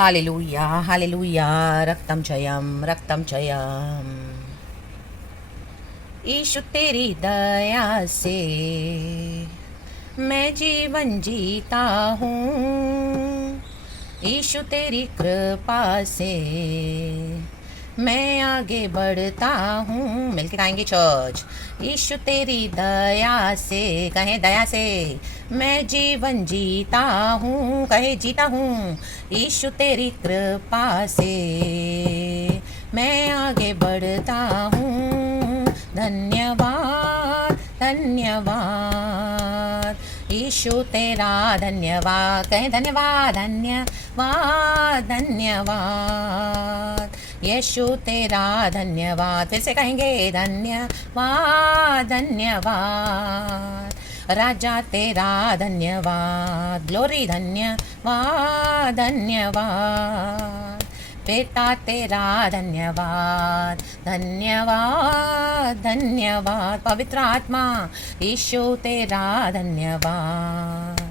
Hallelujah hallelujah. रक्तम जयम। ईशु तेरी दया से मैं जीवन जीता हूँ। ईशु तेरी कृपा से मैं आगे बढ़ता हूँ। मिलके गाएंगे चर्च। ईशु तेरी दया से, कहें दया से मैं जीवन जीता हूँ, कहे जीता हूँ। ईशु तेरी कृपा से मैं आगे बढ़ता हूँ। धन्यवाद धन्यवाद ईशु तेरा धन्यवाद, कहें धन्यवाद धन्यवाद धन्यवाद यीशु तेरा धन्यवाद। फिर से कहेंगे धन्यवाद धन्यवाद राजा तेरा धन्यवाद। ग्लोरी धन्यवाद धन्यवाद पिता तेरा धन्यवाद धन्यवाद धन्यवाद पवित्र आत्मा ईशु तेरा धन्यवाद।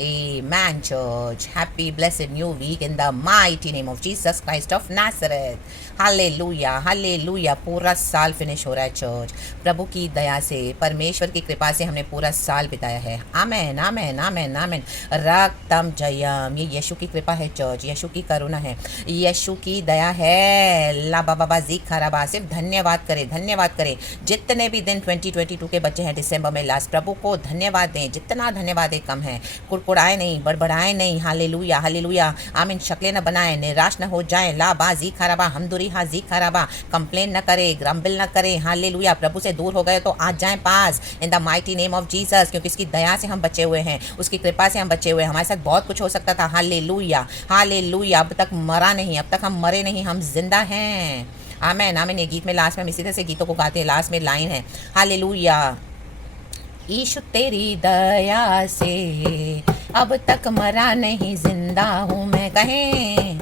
Amen, church. Happy blessed new week in the mighty name of Jesus Christ of Nazareth. Hallelujah hallelujah. पूरा साल फिनिश हो रहा है चर्च। प्रभु की दया से, परमेश्वर की कृपा से हमने पूरा साल बिताया है। आमेन आमेन आमेन आमेन। रक्तम जयम। ये यीशु की कृपा है चर्च, यीशु की करुणा है, यीशु की दया है। ला बाबा जी खराबा। सिर्फ धन्यवाद करें, धन्यवाद करें। जितने भी दिन 2022 के बच्चे हैं दिसंबर में लास्ट, प्रभु को धन्यवाद दें। जितना धन्यवाद दें कम है। कुड़कुड़ाए नहीं, बड़बड़ाए नहीं। Hallelujah hallelujah. आमीन। शक्लें न बनाए, निराश न हो जाए। ला बाजी खराबा, हम दुरी हाजी खराबा। कंप्लेन न करे, ग्रम्बिल न करे। हालेलुया। प्रभु से दूर हो गए तो आज जाएं पास in the mighty name of Jesus, क्योंकि इसकी दया से हम बचे हुए हैं, उसकी कृपा से हम बचे हुए हैं। हमारे साथ बहुत कुछ हो सकता था। Hallelujah hallelujah. अब तक मरा नहीं, अब तक हम मरे नहीं, हम जिंदा हैं। आमेन आमीन। ये गीत में लास्ट में हम इसी तरह से गीतों को गाते हैं। लास्ट में लाइन है हालेलुया। ईशु तेरी दया से अब तक मरा नहीं, जिंदा हूँ मैं। कहें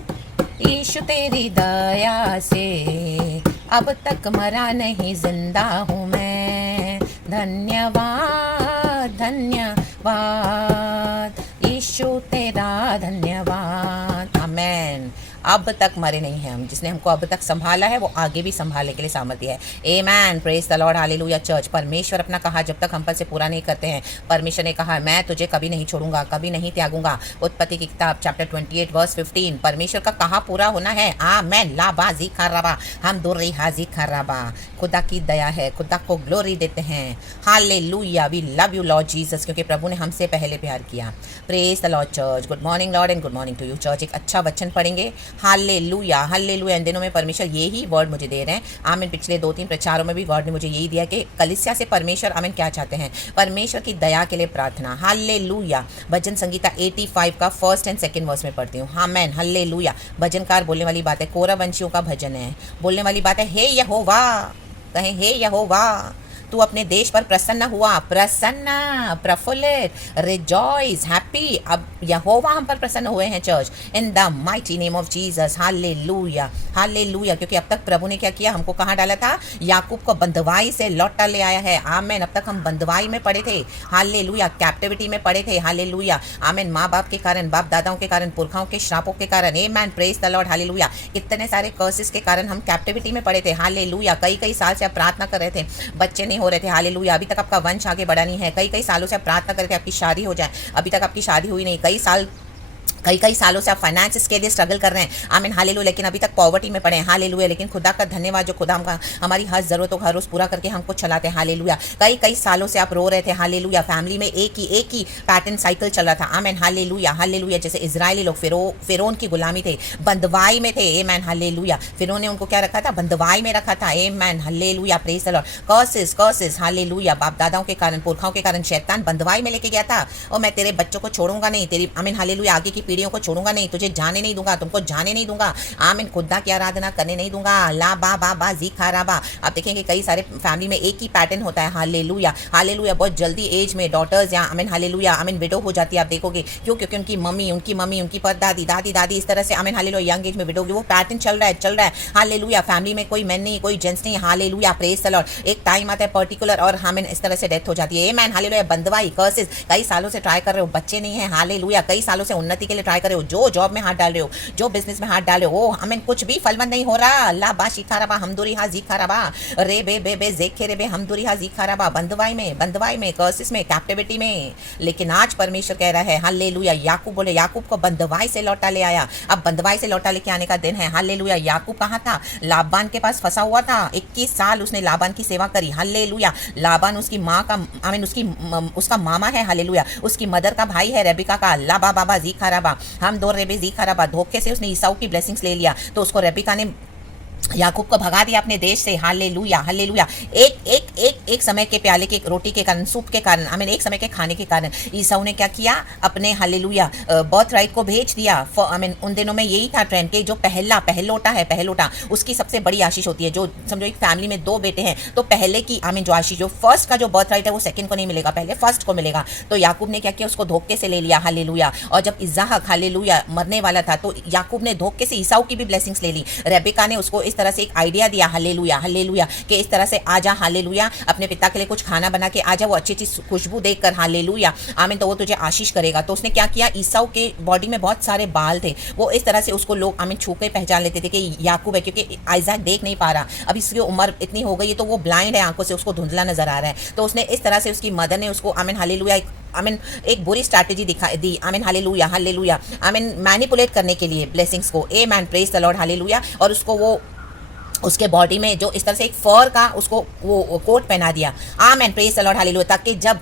ईशु तेरी दया से अब तक मरा नहीं, जिंदा हूँ मैं। धन्यवाद धन्यवाद ईशु तेरा धन्यवाद। आमेन। अब तक मरे नहीं हैं हम। जिसने हमको अब तक संभाला है वो आगे भी संभालने के लिए सामर्थ्य है। Amen. Praise the lord hallelujah church. परमेश्वर अपना कहा जब तक हम पर से पूरा नहीं करते हैं, परमेश्वर ने कहा मैं तुझे कभी नहीं छोड़ूंगा, कभी नहीं त्यागूंगा। उत्पत्ति की किताब चैप्टर 28 वर्स 15। परमेश्वर का कहा पूरा होना है। आमेन। ला बाजी खराबा, हम दुर्री हाजी खराबा। खुदा की दया है, खुदा को ग्लोरी देते हैं। Hallelujah. We love you Lord Jesus, क्योंकि प्रभु ने हमसे पहले प्यार किया। Praise the Lord church. Good morning Lord and good morning to you church. एक अच्छा वचन पढ़ेंगे। Hallelujah hallelujah. इन दिनों में परमेश्वर यही वर्ड मुझे दे रहे हैं। आमीन। पिछले 2-3 प्रचारों में भी वर्ड ने मुझे यही दिया कि कलीसिया से परमेश्वर आमीन क्या चाहते हैं। परमेश्वर की दया के लिए प्रार्थना। हालेलुया। भजन संगीता 85 का 1st and 2nd वर्स में पढ़ती हूँ। आमीन हालेलुया। भजनकार बोलने वाली बात है, कोरा वंशियों का भजन है। बोलने वाली बात है, हे यहोवा, कहें हे यहोवा तू अपने देश पर प्रसन्न हुआ। प्रसन्न, प्रफुल्लित, रिजॉइस, हैप्पी। अब यहोवा हम पर प्रसन्न हुए हैं church, in the mighty name of Jesus. Hallelujah hallelujah. क्योंकि अब तक प्रभु ने क्या किया, हमको कहाँ डाला था, याकूब को बंधुआई से लौटा ले आया है। आमेन। अब तक हम बंधुआई में पड़े थे। हालेलुया। कैप्टिविटी में पड़े थे। हालेलुया। आमेन। माँ बाप के कारण, बाप दादाओं के कारण, पुरखाओं के श्रापों के कारण। Amen. Praise the lord hallelujah. इतने सारे कर्सेस के कारण हम कैप्टिविटी में पड़े थे। हालेलुया। कई साल से आप प्रार्थना कर रहे थे, बच्चे हो रहे थे। हालेलुया। अभी तक आपका वंश आगे बढ़ा नहीं है। कई सालों से आप प्रार्थना करके आपकी शादी हो जाए, अभी तक आपकी शादी हुई नहीं। कई सालों से आप फाइनेंस के लिए स्ट्रगल कर रहे हैं। आमीन हालेलुया। लेकिन अभी तक पॉवर्टी में पड़े हैं। हालेलुया। लेकिन खुदा का धन्यवाद जो खुदा हमारी हर जरूरतों का हर रोज पूरा करके हमको चलाते हैं। हालेलुया। कई सालों से आप रो रहे थे। हालेलुया। फैमिली में एक ही पैटर्न साइकिल चल रहा था। आमीन हालेलुया हालेलुया। जैसे इजरायली लोग फिरौन की गुलामी थे, बंधुआई में थे। आमीन हालेलुया। फिरौन ने उनको क्या रखा था, बंधुआई में रखा था। आमीन hallelujah. Praise the Lord. Curses hallelujah. बाप दादाओं के कारण, पुरखाओं के कारण शैतान बंधुआई में लेके गया था। और मैं तेरे बच्चों को छोड़ूंगा नहीं, तेरी आमीन हालेलुया आगे की पीढ़ियों को छोड़ूंगा नहीं, तुझे जाने नहीं दूंगा, तुमको जाने नहीं दूंगा। आमीन। खुदा की आराधना करने नहीं दूंगा। ला बा जी खाराबा। आप देखेंगे कई सारे फैमिली में एक ही पैटर्न होता है। Hallelujah hallelujah. बहुत जल्दी एज में डॉटर्स या आमीन हालेलुया आमीन विडो हो जाती है। आप देखोगे क्यों, क्योंकि उनकी मम्मी उनकी परदादी दादी इस तरह से आमीन हालेलुया यंग एज में विडो, वो पैटर्न चल रहा है। हालेलुया। फैमिली में कोई मैन नहीं, कोई जेंट्स नहीं। हालेलुया। Praise the Lord. एक टाइम आता है पर्टिकुलर और आमीन इस तरह से डेथ हो जाती है। आमीन हालेलुया। बंधुआई, कर्सेस। कई सालों से ट्राई कर रहे हो, बच्चे नहीं है। हालेलुया। कई सालों से उन्नति के लिए ट्राई कर रहे हो, जो जॉब में हाथ डाल रहे हो, जो बिजनेस में हाथ डाल रहे हो, हमें कुछ भी फलवंत नहीं हो रहा। अल्लाह बा शिखा रबा हमदुरी हा जीखा रबा रे बे जेखे रे बे हमदुरी हा जीखा रबा, बंदवाई में कर्सिस में, कैप्टिविटी में। लेकिन आज परमेश्वर कह रहा है हालेलुया। याकूब बोले, याकूब को बंदवाई से लौटा ले आया। अब बंदवाई से लौटा लेके आने का दिन है। हालेलुया। याकूब कहाँ था? लाबान के पास फंसा हुआ था। 21 साल उसने लाबान की सेवा करी। हालेलुया। लाबान उसकी माँ का उसका मामा है। हालेलुया। उसकी मदर का भाई है, रेबिका का। अल्लाह बाबा जी खराबा हम दो रेबे जी खराबा। धोखे से उसने ईसाऊ की ब्लेसिंग्स ले लिया, तो उसको रेबिका ने याकूब को भगा दिया अपने देश से। Hallelujah hallelujah. एक समय के प्याले के रोटी के कारण, सूप के कारण, एक समय के खाने के कारण ईसाऊ ने क्या किया? अपने हालेलुया बर्थ राइट को भेज दिया। उन दिनों में यही था ट्रेंड के जो पहलोटा है, पहलोटा उसकी सबसे बड़ी आशीष होती है। जो समझो एक फैमिली में 2 बेटे हैं तो पहले की जो आशीष, जो फर्स्ट का जो बर्थ राइट है वो सेकंड को नहीं मिलेगा, पहले फर्स्ट को मिलेगा। तो याकूब ने क्या किया? उसको धोखे से ले लिया। हालेलुया। और जब इज़हाक हालेलुया मरने वाला था तो याकूब ने धोखे से ईसाऊ की भी ब्लेसिंग्स ले ली। रेबिका ने उसको इस तरह से एक आइडिया दिया। हालेलुया हालेलुया कि इस तरह से आजा। हालेलुया। अपने पिता के लिए कुछ खाना बना के आजा, वो अच्छी अच्छी खुशबू देखकर। हालेलुया आमीन। तो वो तुझे आशीष करेगा। तो उसने क्या किया? ईसाऊ के बॉडी में बहुत सारे बाल थे, वो इस तरह से उसको लोग छू के पहचान लेते थे कि याकूब है, क्योंकि आइज़ाक देख नहीं पा रहा। अब इसकी उम्र इतनी हो गई है तो वो ब्लाइंड है, आंखों से उसको धुंधला नजर आ रहा है। तो उसने इस तरह से, उसकी मदर ने उसको हालेलुया एक बुरी स्ट्रैटेजी दी। Hallelujah hallelujah. मैनिपुलेट करने के लिए ब्लेसिंग्स को। Amen. Praise the lord. Hallelujah. और उसको वो उसके बॉडी में जो इस तरह से एक फर का उसको वो कोट पहना दिया। Amen. Praise the lord. Hallelujah. ताकि जब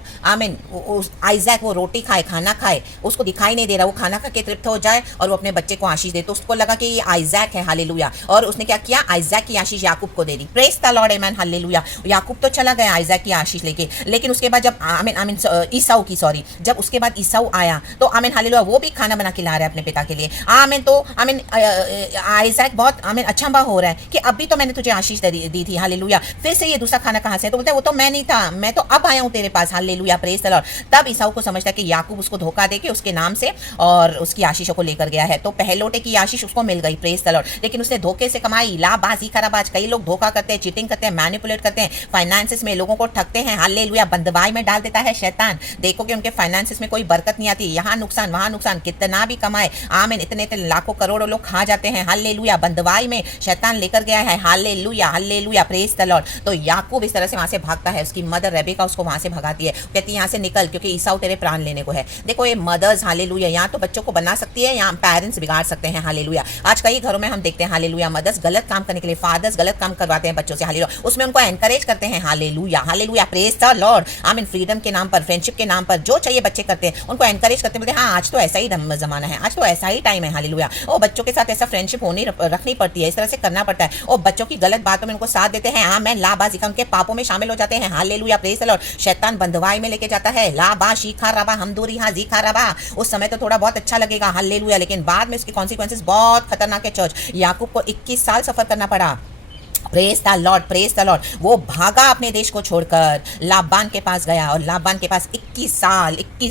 आइज़ैक वो रोटी खाए, खाना खाए, उसको दिखाई नहीं दे रहा, वो खाना खा के तृप्त हो जाए और वो अपने बच्चे को आशीष दे। तो उसको लगा कि ये आइज़ैक है। हालेलुया। और उसने क्या किया? आइज़ैक की आशीष याकूब को दे दी। Praise the lord. Amen. Hallelujah. याकूब तो चला गया आइज़ैक की आशीष लेके, लेकिन उसके बाद जब ईसाऊ की जब उसके बाद ईसाऊ आया तो हालेलुया वो भी खाना बना के ला रहा है अपने पिता के लिए। तो आइज़ैक बहुत अचंभा हो रहा है कि अभी तो मैंने तुझे आशीष दी थी। हालेलुया। फिर से ये दूसरा खाना कहां से? तो बोलता है वो तो मैं नहीं था, मैं तो अब आया हूं तेरे पास। हालेलुया। Praise the Lord. तब ईसाऊ को समझता है कि याकूब उसको धोखा देके उसके नाम से और उसकी आशीषों को लेकर गया है, तो पहलोटे की आशीष उसको मिल गई। Praise the Lord. लेकिन उसने धोखे से कमाई। लाबाजी खराबाज। कई लोग धोखा करते हैं, चीटिंग करते हैं, मैनिपुलेट करते हैं, फाइनेंसिस में लोगों को ठगते हैं। हालेलुया। बंदवाई में डाल देता है शैतान। देखो कि उनके फाइनेंसिस में कोई बरकत नहीं आती, यहाँ नुकसान वहां नुकसान, कितना भी कमाए आमीन, इतने लाखों करोड़ों लोग खा जाते हैं। हालेलुया। बंदवाई में शैतान लेकर गया है। Hallelujah hallelujah. Praise the Lord. तो याकूब इस तरह से वहां से भागता है। उसकी मदर रेबेका उसको वहां से भगाती है, कहती है यहाँ से निकल, क्योंकि ईसाऊ तेरे प्राण लेने को है। देखो ये मदर्स हालेलुया यहाँ तो बच्चों को बना सकती है, यहाँ पेरेंट्स बिगाड़ सकते हैं। हालेलुया। आज कई घरों में हम देखते हैं हालेलुया मदर्स गलत काम करने के लिए, फादर्स गलत काम करवाते हैं बच्चों से। हालेलुया। उसमें उनको एनकरेज करते हैं। Hallelujah hallelujah. Praise the Lord. आमीन। फ्रीडम के नाम पर, फ्रेंडशिप के नाम पर जो चाहिए बच्चे करते हैं, उनको एनकरेज करते हैं। हाँ आज तो ऐसा ही जमाना है, आज तो ऐसा ही टाइम है। हालेलुया। और बच्चों के साथ ऐसा फ्रेंडशिप रखनी पड़ती है, इस तरह से करना पड़ता है। और बच्चों की गलत बातों में उनको साथ देते हैं। आमीन। लाबाजी का उनके पापों में शामिल हो जाते हैं। हालेलुया। Praise the Lord. शैतान बंदवाई में लेके जाता है। लाबा शीखा रबा हमदूरी हा जीखा रबा। उस समय तो थोड़ा बहुत अच्छा लगेगा। हालेलुया। लेकिन बाद में इसके कॉन्सिक्वेंसेस बहुत खतरनाक है। चर्च याकूब को 21 साल सफर करना पड़ा। Praise the Lord. Praise the Lord. वो भागा अपने देश को छोड़कर लाबान के पास गया, और लाबान के पास 21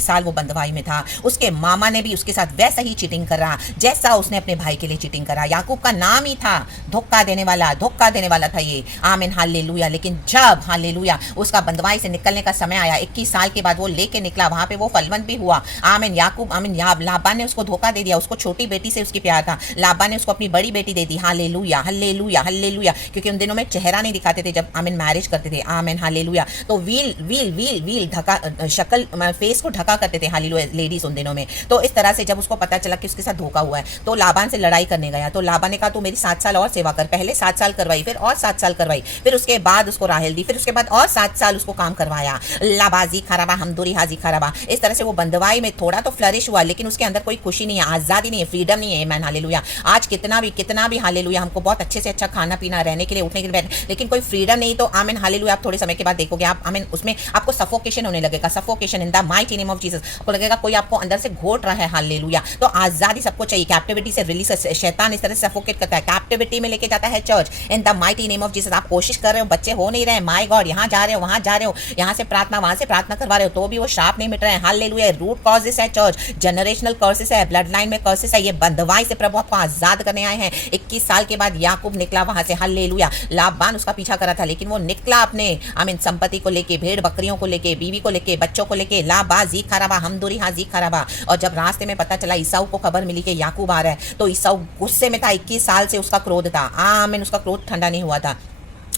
साल वो बंदवाई में था। उसके मामा ने भी उसके साथ वैसा ही चीटिंग करा जैसा उसने अपने भाई के लिए चीटिंग करा। याकूब का नाम ही था धोखा देने वाला था ये। आमीन। हालेलुया। लेकिन जब हालेलुया उसका बंदवाई से निकलने का समय आया, 21 साल के बाद वो लेके निकला, वहां पे वो फलवंत भी हुआ। आमीन। याकूब लाबान ने उसको धोखा दे दिया। उसको छोटी बेटी से उसकी प्यार था, लाबान ने उसको अपनी बड़ी बेटी दे दी। Hallelujah hallelujah hallelujah. क्योंकि उन दिनों में चेहरा नहीं दिखाते थे जब मैरिज करते थे। आमीन। हालेलुया। तो व्हील ढका, शक्ल फेस को ढका करते थे हालेलुया लेडीज उन दिनों में। तो इस तरह से जब उसको पता चला कि उसके साथ धोखा हुआ है, तो लाबान से लड़ाई करने गया। तो लाबान ने कहा तू मेरी 7 साल और सेवा कर। पहले 7 साल करवाई, फिर और 7 साल करवाई, फिर उसके बाद उसको राहेल दी, फिर उसके बाद और 7 साल उसको काम करवाया। लाबाजी खराबा हमदूरी हाजी खराबा। इस तरह से वो बंदवाई में थोड़ा तो फ्लरिश हुआ, लेकिन उसके अंदर कोई खुशी नहीं है, आजादी नहीं है, फ्रीडम नहीं है। आमीन। हालेलुया। आज कितना भी हालेलुया हमको बहुत अच्छे से अच्छा खाना पीना, रहने के लिए, उठने के लिए, लेकिन कोई फ्रीडम नहीं। तो आमीन। हालेलुया। आप थोड़े समय के बाद देखोगे आप आमीन उसमें आपको सफोकेशन होने लगेगा। Suffocation in the mighty name of Jesus. आपको लगेगा कोई आपको अंदर से घोट रहा है। हालेलुया। तो आजादी सबको चाहिए। कैप्टिविटी से रिलीज, शैतान इस तरह से सफोकेट करता है, कैप्टिविटी में लेके जाता है। Church in the mighty name of Jesus. आप कोशिश कर रहे हो, बच्चे हो नहीं रहे, माय गॉड, यहाँ जा रहे हो, वहां जा रहे हो, यहाँ से प्रार्थना, वहां से प्रार्थना करवा रहे हो, तो भी वो श्राप नहीं मिट रहे हैं। हालेलुया। रूट कॉजेस है चर्च, जनरेशनल कर्सेस है, ब्लड लाइन में कर्सेस है। ये बंदवाई से प्रभु आपको आजाद करने आए हैं। 21 साल के बाद याकूब निकला वहां से। हालेलुया। हालेलुया। लाबान उसका पीछा करा था, लेकिन वो निकला अपने आमीन संपत्ति को लेके, भेड़ बकरियों को लेके, बीवी को लेके, बच्चों को लेके। लाबा जी खराबा हमदुरी हाँ जी खराबा। और जब रास्ते में पता चला ईसाऊ को खबर मिली कि याकूब आ रहा है, तो ईसाऊ गुस्से में था। 21 साल से उसका क्रोध था, आमीन, उसका क्रोध ठंडा नहीं हुआ था।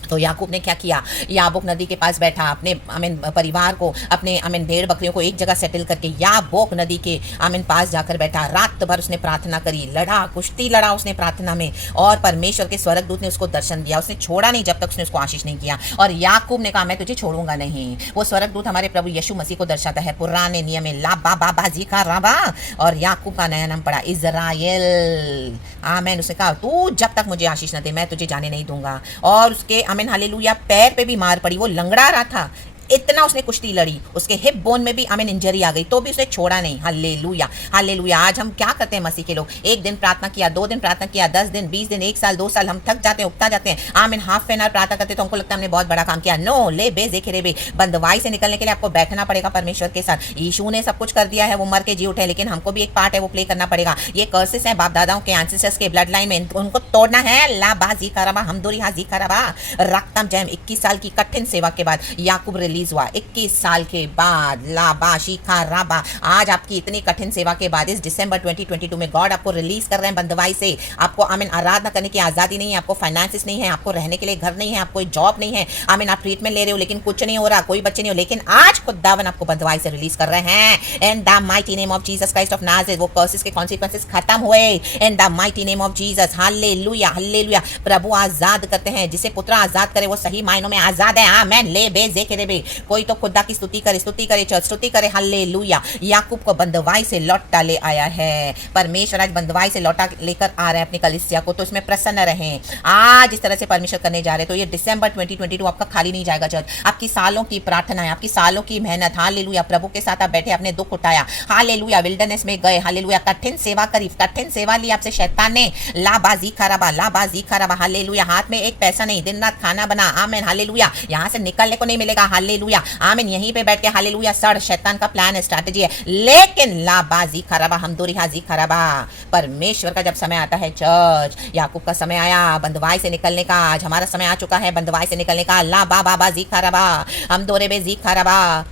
तो याकूब ने क्या किया, याबोक नदी के पास बैठा, अपने आमीन परिवार को, अपने आमीन भेड़ बकरियों को एक जगह सेटल करके याबोक नदी के आमीन पास जाकर बैठा। रात भर उसने प्रार्थना करी, लड़ा, कुश्ती लड़ा उसने प्रार्थना में, और परमेश्वर के स्वर्गदूत ने उसको दर्शन दिया। उसने छोड़ा नहीं जब तक उसने उसको आशीष नहीं किया। और याकूब ने कहा मैं तुझे छोड़ूंगा नहीं। वो स्वर्गदूत हमारे प्रभु यीशु मसीह को दर्शाता है पुराने नियम में, लाबा बाबा जी का राबा। और याकूब का नया नाम पड़ा इज़राइल। आमीन। उसने कहा तू जब तक मुझे आशीष न दे मैं तुझे जाने नहीं दूंगा। और उसके आमीन हालेलुया पैर पे भी मार पड़ी, वो लंगड़ा रहा था, इतना उसने कुश्ती लड़ी, उसके हिप बोन में भी आमीन इंजरी आ गई, तो भी उसने छोड़ा नहीं। Hallelujah hallelujah. आज हम क्या करते हैं मसीह के लोग, एक दिन प्रार्थना किया, 2 दिन प्रार्थना किया, 10 दिन, 20 दिन, 1 साल, 2 साल, हम थक जाते हैं, उगता जाते हैं। आमीन हाफ एन आवर प्रार्थना करते तो हमको लगता है हमने बहुत बड़ा काम किया। नो, ले बे देखे रे बे, बंदवाई से निकलने के लिए आपको बैठना पड़ेगा परमेश्वर के साथ। यीशु ने सब कुछ कर दिया है, वो मर के जी उठे, लेकिन हमको भी एक पार्ट है, वो प्ले करना पड़ेगा। ये कर्सेस है बाप दादाओं के, एंसेस्टर्स के ब्लड लाइन में, उनको तोड़ना है। लाबा जी खराबा हमदुरी हाँ जी खराबा। रक्तम जैम 21 साल की कठिन सेवा के बाद याकूब रिलीज हुआ। 21 साल के बाद लाबा शीखा राबा। आज आपकी इतनी कठिन सेवा के बाद इस दिसंबर 2022 में गॉड आपको रिलीज कर रहे हैं बंदवाई से। आपको आमीन आराधना करने की आजादी नहीं है, आपको फाइनेंसिस नहीं है, आपको रहने के लिए घर नहीं है, आपको जॉब नहीं है। आमीन आप ट्रीटमेंट ले रहे हो लेकिन कुछ नहीं हो रहा, कोई बच्चे नहीं हो, लेकिन आज खुदावन आपको बंदवाई से रिलीज कर रहे हैं। In the mighty name of Jesus Christ of Nazareth वो कर्सेस के कॉन्सिक्वेंसेस खत्म हुए। In the mighty name of Jesus. Hallelujah hallelujah. प्रभु आजाद करते हैं, जिसे पुत्र आजाद करे वो सही मायनों में आजाद है। आमीन। ले बे जे के रे बे। कोई तो खुदा की स्तुति करे चर्च स्तुति करे। हालेलुया। याकूब को बंदवाई से लौटा ले आया है परमेश्वर। आज बंदवाई से लौटा लेकर आ रहे हैं अपनी कलीसिया को, तो इसमें प्रसन्न रहें। आज इस तरह से परमेश्वर करने जा रहे हैं, तो ये दिसंबर 2022 आपका खाली नहीं जाएगा चर्च। आपकी सालों की प्रार्थना है, आपकी सालों की मेहनत। हालेलुया। प्रभु के साथ आप बैठे, अपने दुख उठाया। हालेलुया। विल्डरनेस में गए। हालेलुया। कठिन सेवा करी, कठिन सेवा ली आपसे शैतान ने। लाबाजी खराबा लाबाजी खराबा। हालेलुया। हाथ में एक पैसा नहीं, दिन रात खाना बना। आमीन। हालेलुया। यहाँ से निकलने को नहीं मिलेगा। हालेलुया। आमीन। यहीं पे बैठ के हालेलुया सड़, शैतान का प्लान है, स्ट्रैटेजी है, लेकिन लाबाजी खराबा हमदुरी हाजी खराबा। परमेश्वर का जब समय आता है चर्च, याकूब का समय आया बंदवाई से निकलने का, आज हमारा समय आ चुका है बंदवाई से निकलने का। लाबा बाबा जी खराबा हम दोरे बे जी खराबा।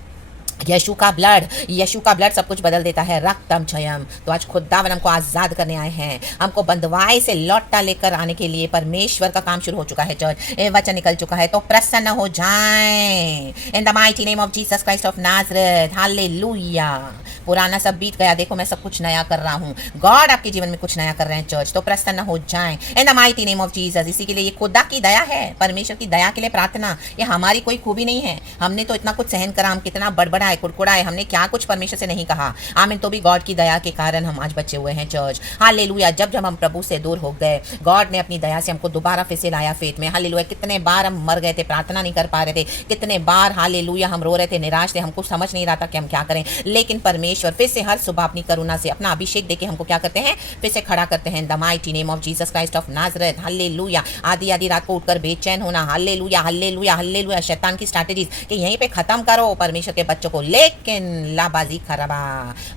यीशु का ब्लड सब कुछ बदल देता है। रक्तम जयम। तो आज खुदावन हमको आजाद करने आए हैं, हमको बंदवाई से लौटा लेकर आने के लिए परमेश्वर का काम शुरू हो चुका है चर्च। वचन निकल चुका है, तो प्रसन्न हो जाएं इन the mighty name of Jesus Christ of Nazareth. Hallelujah. पुराना सब बीत गया, देखो मैं सब कुछ नया कर रहा हूँ। गॉड आपके जीवन में कुछ नया कर रहे हैं चर्च, तो प्रसन्न हो जाएं इन the mighty name of Jesus. इसी के लिए ये खुदा की दया है, परमेश्वर की दया के लिए प्रार्थना। ये हमारी कोई खूबी नहीं है, हमने तो इतना कुछ सहन करा, हम कितना बड़बड़ाए कुड़कुड़ाए, हमने क्या कुछ परमेश्वर से नहीं कहा। आमीन। तो भी गॉड की दया के कारण हम आज बचे हुए हैं चर्च। हालेलुया। जब हम प्रभु से दूर हो गए, गॉड ने अपनी दया से हमको दोबारा फिर से लाया फेथ में। हालेलुया। कितने बार हम मर गए थे, प्रार्थना नहीं कर पा रहे थे, कितने बार हालेलुया हम रो रहे थे, निराश थे, हमको समझ नहीं रहा था कि हम क्या करें, लेकिन परमेश्वर फिर से हर सुबह अपनी करुणा से अपना अभिषेक देके हमको क्या करते हैं, फिर से खड़ा करते हैं। The mighty name of Jesus Christ of Nazareth. Hallelujah. आधी रात को उठकर बेचैन होना, हालेलुया हालेलुया हालेलुया, शैतान की स्ट्रैटेजीज कि यहीं पे खत्म करो परमेश्वर के बच्चों को, लेकिन लाबाजी खराबा।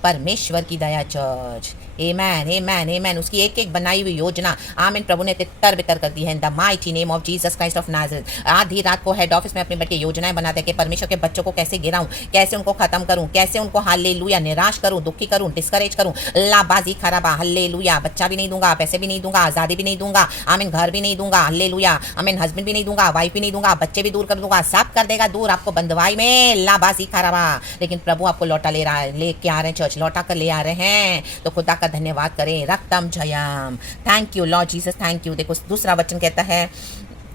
परमेश्वर की दया चर्च। आमेन आमेन आमेन। उसकी एक एक बनाई हुई योजना आमीन प्रभु ने तितर बितर कर दी है। इन the mighty name of Jesus Christ of Nazareth. आधी रात को हेड ऑफिस में अपने बैठ के योजनाएं बनाते हैं कि परमेश्वर के बच्चों को कैसे गिराऊं, कैसे उनको खत्म करूं, कैसे उनको हालेलुया निराश करूं, दुखी करूं, डिस्करेज करूं। लाबाजी खराबा। हालेलुया। बच्चा भी नहीं दूंगा, पैसे भी नहीं दूंगा, आजादी भी नहीं दूंगा, आमीन घर भी नहीं दूंगा, हालेलुया, आमीन हस्बैंड भी नहीं दूंगा, वाइफ भी नहीं दूंगा, बच्चे भी दूर कर दूंगा, सब कर देगा दूर आपको बंदवाई में। लाबाजी खराबा। लेकिन प्रभु आपको लौटा ले रहा है, लेके आ रहे हैं चर्च, लौटा कर ले आ रहे हैं, तो खुदा का धन्यवाद करें। रक्तम जयम। Thank you Lord Jesus, thank you. देखो दूसरा वचन कहता है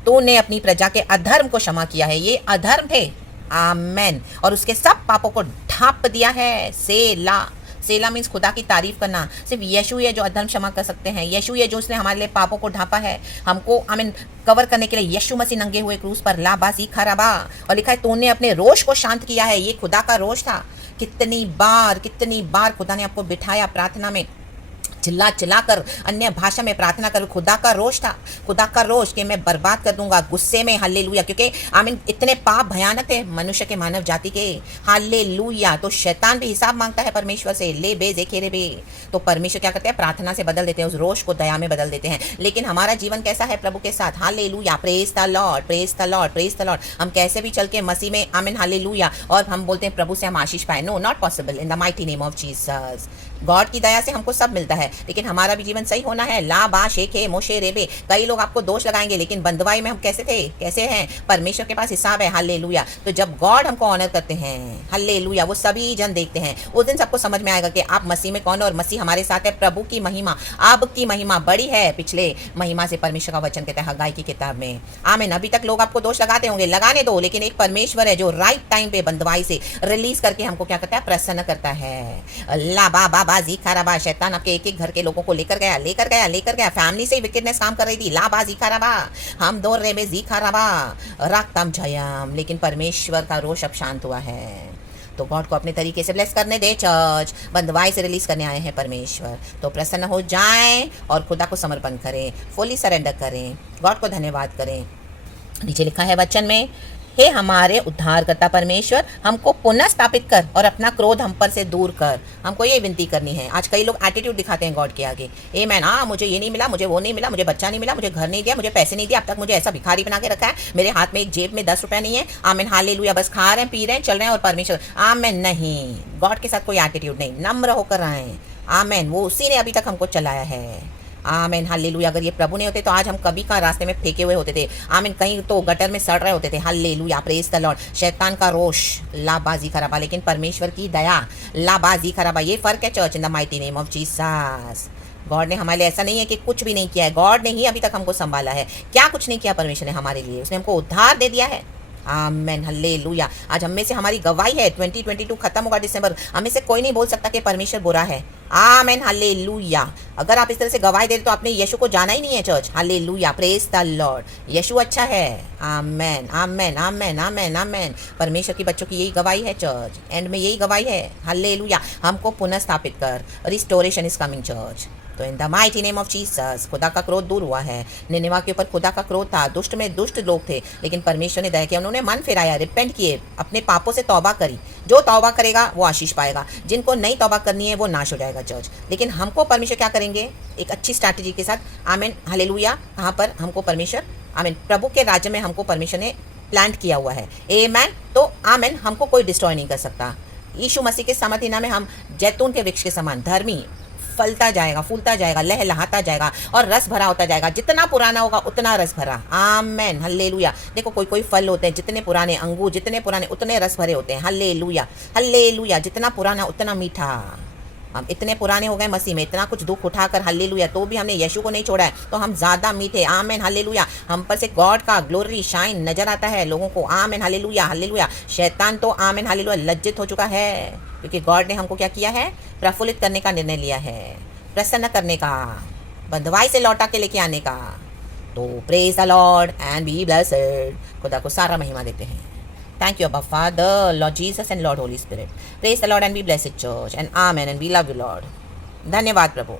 तूने अपनी प्रजा के अधर्म को क्षमा किया है। ये अधर्म थे, आमेन, और उसके सब पापों को ढांप दिया है। सेला मीन्स खुदा की तारीफ करना। सिर्फ यीशु है जो अधर्म क्षमा कर सकते हैं, यीशु है जो उसने हमारे लिए पापों को ढांपा है, हमको आमीन कवर करने के लिए यीशु मसीह नंगे हुए क्रूस पर लाबासी खराबा। और लिखा है तूने अपने रोष को शांत किया है। ये खुदा का रोष था। कितनी बार खुदा ने आपको बिठाया प्रार्थना में, चिल्ला चिल्ला कर अन्य भाषा में प्रार्थना कर। खुदा का रोष था, खुदा का रोष कि मैं बर्बाद कर दूंगा गुस्से में। हालेलुया, क्योंकि आमीन इतने पाप भयानक थे मनुष्य के, मानव जाति के। हालेलुया, तो शैतान भी हिसाब मांगता है परमेश्वर से। ले बे जेखे रे बे, तो परमेश्वर क्या करते हैं, प्रार्थना से बदल देते हैं, उस रोष को दया में बदल देते हैं। लेकिन हमारा जीवन कैसा है प्रभु के साथ? Hallelujah, praise the Lord, praise the Lord, praise the Lord. हम कैसे भी चल के मसीह में, आमीन हालेलुया, और हम बोलते हैं प्रभु से हम आशीष पाए। No, not possible in the mighty name of Jesus. God की दया से हमको सब मिलता है, लेकिन हमारा भी जीवन सही होना है। ला बा शेखे मोशे रेबे। कई लोग आपको दोष लगाएंगे, लेकिन बंधुआई में हम कैसे थे, कैसे हैं? परमेश्वर के पास हिसाब है। हालेलुया, तो जब गॉड हमको ऑनर करते हैं, हालेलुया, वो सभी जन देखते हैं। उस दिन सबको समझ में आएगा कि आप मसीह में कौन हो और मसीह हमारे साथ है। प्रभु की महिमा, अब की महिमा बड़ी है पिछले महिमा से। परमेश्वर का वचन कहता है हग्गाई की किताब में। आमीन। अभी तक लोग आपको दोष लगाते होंगे, लगाने दो, लेकिन एक परमेश्वर है जो राइट टाइम पे बंधुआई से रिलीज करके हमको क्या करता है, प्रसन्न करता है। अल्लाह बाबा बाजी खराबा। शैतान आपके एक एक घर के लोगों को लेकर गया, लेकर गया, लेकर गया। फैमिली से विकेटनेस काम कर रही थी। ला बाजी खराबा, हम दो रेबे जी खराबा राक्तम जयम। लेकिन परमेश्वर का रोष अब शांत हुआ है। तो गॉड को अपने तरीके से ब्लेस करने दे। चर्च बंधुआई से रिलीज करने आए हैं परमेश्वर, तो प्रसन्न हो जाएं और खुदा को समर्पण करें, फुली सरेंडर करें, गॉड को धन्यवाद करें। नीचे लिखा है वचन में, हे हमारे उद्धारकर्ता परमेश्वर, हमको पुनः स्थापित कर और अपना क्रोध हम पर से दूर कर। हमको ये विनती करनी है। आज कई लोग एटीट्यूड दिखाते हैं गॉड के आगे। ए मैन, मुझे ये नहीं मिला, मुझे वो नहीं मिला, मुझे बच्चा नहीं मिला, मुझे घर नहीं दिया, मुझे पैसे नहीं दिया, अब तक मुझे ऐसा भिखारी बना के रखा है, मेरे हाथ में एक जेब में 10 रुपया नहीं है। आमीन हालेलुया, बस खा रहे हैं, पी रहे हैं, चल रहे हैं, और परमेश्वर आमीन नहीं। गॉड के साथ कोई एटीट्यूड नहीं, नम्र होकर आए। आमीन, वो उसी ने अभी तक हमको चलाया है। आमीन हालेलुया। अगर ये प्रभु नहीं होते तो आज हम कभी का रास्ते में फेंके हुए होते थे। आमीन, कहीं तो गटर में सड़ रहे होते थे। Hallelujah, praise the Lord. शैतान का रोष, लाबाजी खराबा, लेकिन परमेश्वर की दया, लाबाजी खराबा। ये फर्क है church, in the mighty name of Jesus. God ने हमारे लिए ऐसा नहीं है कि कुछ भी नहीं किया है। गॉड ने ही अभी तक हमको संभाला है। क्या कुछ नहीं किया परमेश्वर ने हमारे लिए? उसने हमको उद्धार दे दिया है। Amen hallelujah. आज हम में से हमारी गवाही है। 2022 खत्म होगा दिसंबर, हमें से कोई नहीं बोल सकता कि परमेश्वर बुरा है। Amen hallelujah. अगर आप इस तरह से गवाही दे रहे तो आपने यीशु को जाना ही नहीं है church. Hallelujah, praise the lord. यीशु अच्छा है। आमेन आमेन आमेन आमेन आमेन। परमेश्वर की बच्चों की यही गवाही है चर्च, एंड में यही गवाही है। हालेलुया, हमको पुनः स्थापित कर। Restoration is coming church. तो in the mighty name of Jesus, खुदा का क्रोध दूर हुआ है। निनेवा के ऊपर खुदा का क्रोध था, दुष्ट में दुष्ट लोग थे, लेकिन परमेश्वर ने दया किया, उन्होंने मन फिराया, रिपेंट किए, अपने पापों से तौबा करी। जो तौबा करेगा वो आशीष पाएगा, जिनको नहीं तौबा करनी है वो नाश हो जाएगा चर्च। लेकिन हमको परमेश्वर क्या करेंगे? एक अच्छी स्ट्रैटेजी के साथ। आमीन हालेलुया। कहाँ पर हमको परमेश्वर, आमीन, प्रभु के राज्य में हमको परमेश्वर ने प्लांट किया हुआ है। आमेन। तो आमीन, हमको कोई डिस्ट्रॉय नहीं कर सकता। यीशु मसीह के सामर्थ्य में हम जैतून के वृक्ष के समान धर्मी फलता जाएगा, फूलता जाएगा, लहलहाता जाएगा और रस भरा होता जाएगा। जितना पुराना होगा उतना रस भरा। आमेन हल्लेलुया। देखो कोई कोई फल होते हैं, जितने पुराने अंगूर जितने पुराने उतने रस भरे होते हैं। Hallelujah hallelujah. जितना पुराना उतना मीठा। हम इतने पुराने हो गए मसीह में, इतना कुछ दुख उठाकर, हल्लेलुया, तो भी हमने यीशु को नहीं छोड़ा है, तो हम ज़्यादा मीठे। आमेन हल्लेलुया। हम पर से गॉड का ग्लोरी शाइन नजर आता है लोगों को। आमेन हल्लेलुया हल्लेलुया। शैतान तो आमेन हल्लेलुया लज्जित हो चुका है, क्योंकि गॉड ने हमको क्या किया है? प्रफुल्लित करने का निर्णय लिया है, प्रसन्न करने का, बंधुआई से लौटा के लेके आने का। तो praise the Lord and be blessed. खुदा को सारा महिमा देते हैं। Thank you, Abba Father, Lord Jesus and Lord Holy Spirit. Praise the Lord and be blessed, church. And Amen. And we love you, Lord. धन्यवाद प्रभु।